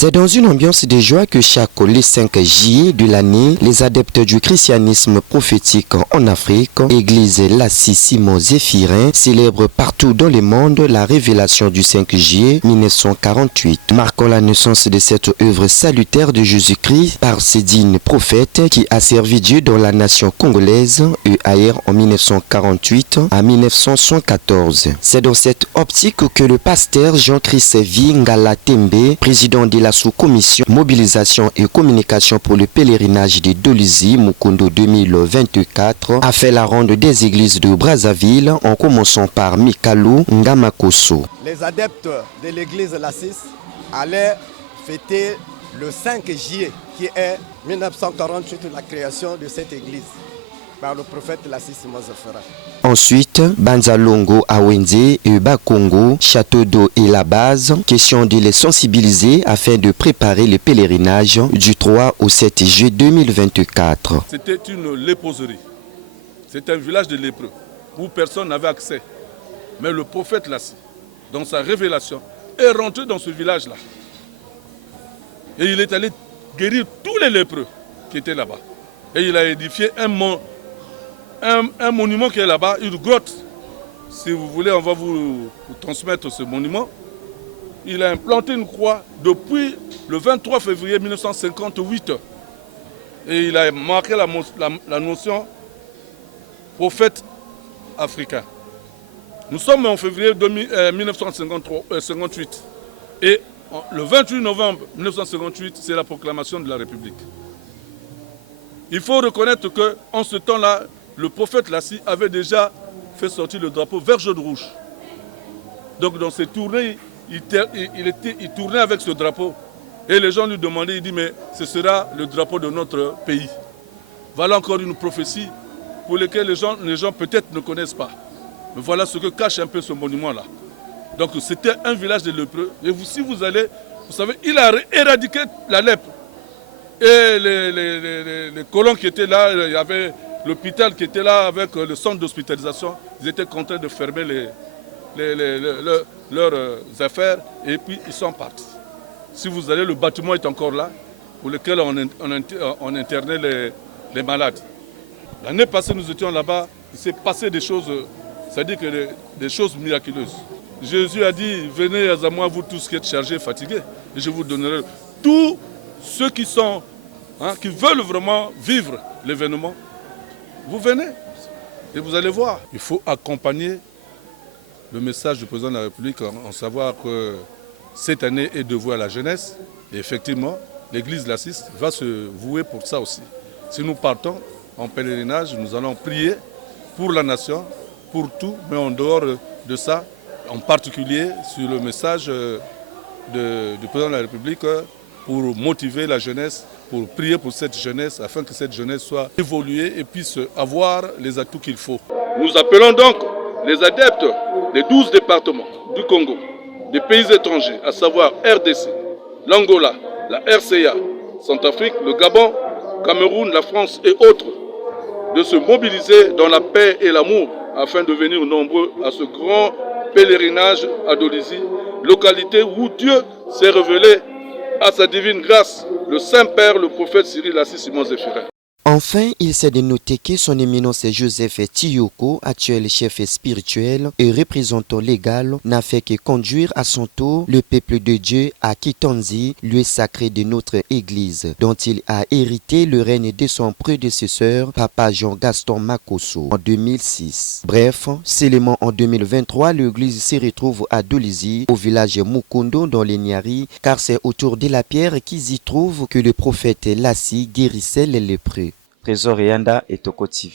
C'est dans une ambiance de joie que chaque le 5 juillet de l'année, les adeptes du christianisme prophétique en Afrique, Église Lassie Simon Zéphirin, célèbrent partout dans le monde la révélation du 5 juillet 1948, marquant la naissance de cette œuvre salutaire de Jésus-Christ par ce digne prophète qui a servi Dieu dans la nation congolaise et ailleurs en 1948 à 1914. C'est dans cette optique que le pasteur Jean-Christ Ngala Tembe, président de la sous-commission mobilisation et communication pour le pèlerinage de Dolisie Mukundo 2024, a fait la ronde des églises de Brazzaville en commençant par Mikalu Ngamakoso. Les adeptes de l'église Lassis allaient fêter le 5 juillet qui est 1948, la création de cette église par le prophète Lassis Simon Zéphirin. Ensuite, Banzalongo Awende et Bakongo, Château d'eau et la base, question de les sensibiliser afin de préparer le pèlerinage du 3 au 7 juillet 2024. C'était une léproserie. C'était un village de lépreux où personne n'avait accès. Mais le prophète Lassi, dans sa révélation, est rentré dans ce village-là. Et il est allé guérir tous les lépreux qui étaient là-bas. Et il a édifié un monument qui est là-bas, une grotte. Si vous voulez, on va vous transmettre ce monument. Il a implanté une croix depuis le 23 février 1958. Et il a marqué la notion prophète africain. Nous sommes en février 1958. Et le 28 novembre 1958, c'est la proclamation de la République. Il faut reconnaître qu'en ce temps-là, le prophète Lassi avait déjà fait sortir le drapeau vert, jaune, rouge. Donc dans ses tournées, il tournait avec ce drapeau. Et les gens lui demandaient, il dit, mais ce sera le drapeau de notre pays. Voilà encore une prophétie pour laquelle les gens peut-être ne connaissent pas. Mais voilà ce que cache un peu ce monument-là. Donc c'était un village de lépreux. Et si vous allez, vous savez, il a éradiqué la lèpre. Et les colons qui étaient là, il y avait l'hôpital qui était là avec le centre d'hospitalisation. Ils étaient contraints de fermer leurs affaires et puis ils sont partis. Si vous allez, le bâtiment est encore là pour lequel on internait les malades. L'année passée, nous étions là-bas, il s'est passé des choses, c'est-à-dire que des choses miraculeuses. Jésus a dit, venez à moi, vous tous qui êtes chargés, fatigués, et je vous donnerai tous ceux qui sont, qui veulent vraiment vivre l'événement. Vous venez et vous allez voir. Il faut accompagner le message du président de la République en savoir que cette année est dévouée à la jeunesse. Et effectivement, l'église Lassis va se vouer pour ça aussi. Si nous partons en pèlerinage, nous allons prier pour la nation, pour tout, mais en dehors de ça, en particulier sur le message du président de la République pour motiver la jeunesse, pour prier pour cette jeunesse, afin que cette jeunesse soit évoluée et puisse avoir les atouts qu'il faut. Nous appelons donc les adeptes des 12 départements du Congo, des pays étrangers, à savoir RDC, l'Angola, la RCA, Centrafrique, le Gabon, Cameroun, la France et autres, de se mobiliser dans la paix et l'amour afin de venir nombreux à ce grand pèlerinage à Dolisie, localité où Dieu s'est révélé à sa divine grâce, le Saint-Père, le prophète Cyril Lassi Simon Zéphirin. Enfin, il s'est de noter que son éminence Joseph Tiyoko, actuel chef spirituel et représentant légal, n'a fait que conduire à son tour le peuple de Dieu à Kitanzi, lieu sacré de notre église, dont il a hérité le règne de son prédécesseur, Papa Jean-Gaston Makosso, en 2006. Bref, seulement en 2023, l'église se retrouve à Dolisie, au village Mukundo dans les Niari, car c'est autour de la pierre qu'ils y trouvent que le prophète Lassi guérissait les lépreux. Trésor Yanda et Toko TV.